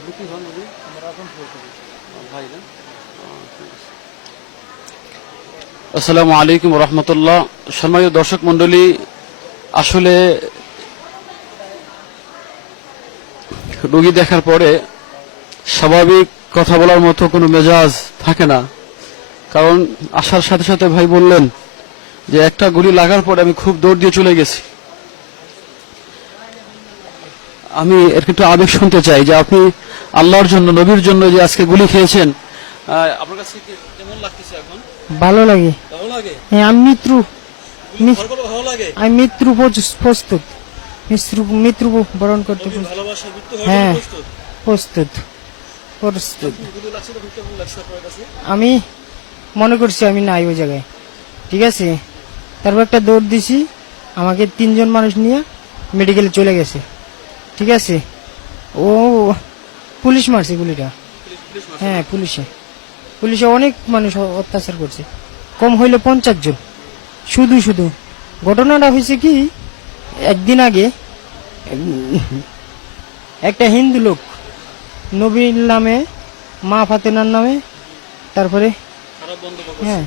আপনি কি হন ভাই? ভাই না? আসসালামু আলাইকুম রহমতুল্লাহ। সম্মানিত দর্শক মন্ডলী, আসলে রোগী দেখার পরে স্বাভাবিক কথা বলার মতো কোনো মেজাজ থাকে না। কারণ আসার সাথে সাথে ভাই বললেন যে একটা গুলি লাগার পরে আমি খুব দৌড় দিয়ে চলে গেছি। আমি এর একটু আবেগ শুনতে চাই যে আপনি আল্লাহর জন্য, নবীর জন্য যে আজকে গুলি খেয়েছেন, আপনার কাছে কেমন লাগতেছে এখন? ভালো লাগে। ভালো লাগে? হ্যাঁ, আমি ভালো লাগে? মৃত্যু প্রস্তুত, মৃত্যু বরণ করতে ভালোবাসা মৃত্যু হয় হ্যাঁ প্রস্তুত? প্রস্তুত প্রস্তুত। গুলি লাগছে তো কেমন লাগছে আপনার কাছে? আমি মনে করছি আমি নাই ওই জায়গায়, ঠিক আছে। তারপর একটা দৌড় দিছি, আমাকে 3জন মানুষ নিয়ে মেডিকেলে চলে গেছে, ঠিক আছে। ও পুলিশ মারছে গুলিটা। হ্যাঁ, পুলিশে অনেক মানুষ অত্যাচার করছে, কম হইলে 50 জন। শুধু ঘটনাটা হয়েছে কি, একদিন আগে একটা হিন্দু লোক নবীর নামে, মা ফাতেনার নামে, তারপরে হ্যাঁ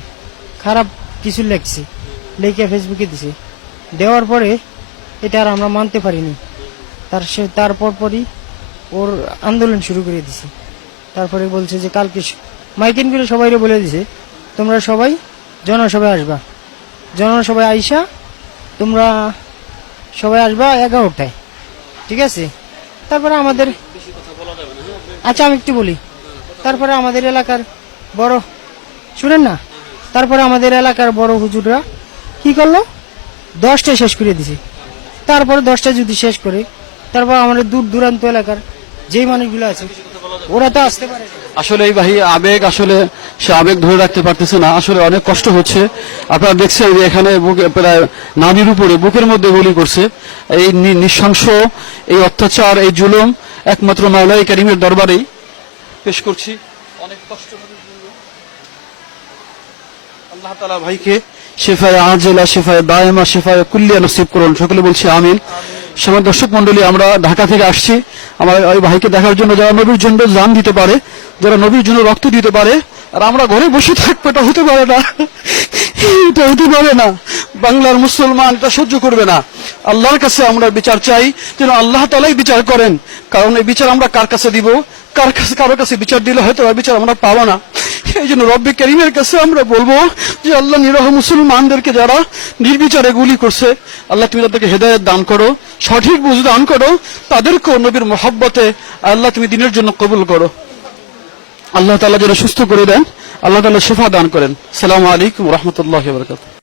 খারাপ কিছু লেখছে, লিখে ফেসবুকে দিছে। দেওয়ার পরে এটা আর আমরা মানতে পারিনি। তারপর পরই ওর আন্দোলন শুরু করে দিছে। তারপরে বলছে যে কালকে মাইকিং করে সবাইরে বলে দিছে, তোমরা সবাই জনসভায় আসবা, জনসভায় আইসা তোমরা সবাই আসবা 11টায়, ঠিক আছে। তারপরে আমাদের, আচ্ছা আমি একটু বলি, তারপরে আমাদের এলাকার বড়, শুনেন না, তারপরে আমাদের এলাকার বড় হুজুররা কি করলো, 10টায় শেষ করে দিছে। তারপরে 10টায় যদি শেষ করে, তারপর আমাদের দূর দূরান্ত এলাকার যেই মানুষগুলো আছে ওরা তো আসতে পারে। আসলে এই ভাই আবেগ, আসলে সে আবেগ ধরে রাখতে পারতেছে না, আসলে অনেক কষ্ট হচ্ছে। আপনারা দেখছেন যে এখানে বুকে প্রায় নাভির উপরে, বুকের মধ্যে গুলি করছে। এই নৃশংস, এই অত্যাচার, এই জুলুম একমাত্র মাওলাই কারিমের দরবারেই পেশ করছি। অনেক কষ্ট। আল্লাহ তাআলা ভাইকে শিফায়ে আজেলা, শিফায়ে দায়েমা, শিফায়ে কুল্লিয়া নসিব করুন। সকলে বলছি আমিন। সময় দর্শক মন্ডলী, আমরা ঢাকা থেকে আসছি আমার ওই ভাইকে দেখার জন্য, যারা নবীর জন্য জান দিতে পারে, যারা নবীর জন্য রক্ত দিতে পারে। আর আমরা ঘরে বসে থাকবো, এটা হতে পারে না, এটা হতে পারে না। বাংলার মুসলমান এটা সহ্য করবে না। আল্লাহর কাছে আমরা বিচার চাই, যেন আল্লাহ তাআলাই বিচার করেন। কারণ এই বিচার আমরা কার কাছে দিব? কারো কাছে বিচার দিলে হয়তো বিচার আমরা পাবো না। এই জন্য রব্বে কারীমের কাছে আমরা বলবো যে আল্লাহ, নিরহ মুসলমানদেরকে যারা নির্বিচারে গুলি করছে, আল্লাহ তুমি তাদেরকে হেদায়েত দান করো, সঠিক বুঝ দান করো, তাদেরকেও নবীর মহব্বতে আল্লাহ তুমি দিনের জন্য কবুল করো। আল্লাহ তাআলা যেন সুস্থ করে দেন, আল্লাহ তাআলা শিফা দান করেন। আসসালামু আলাইকুম ওয়া রাহমাতুল্লাহি ওয়া বারাকাতুহু।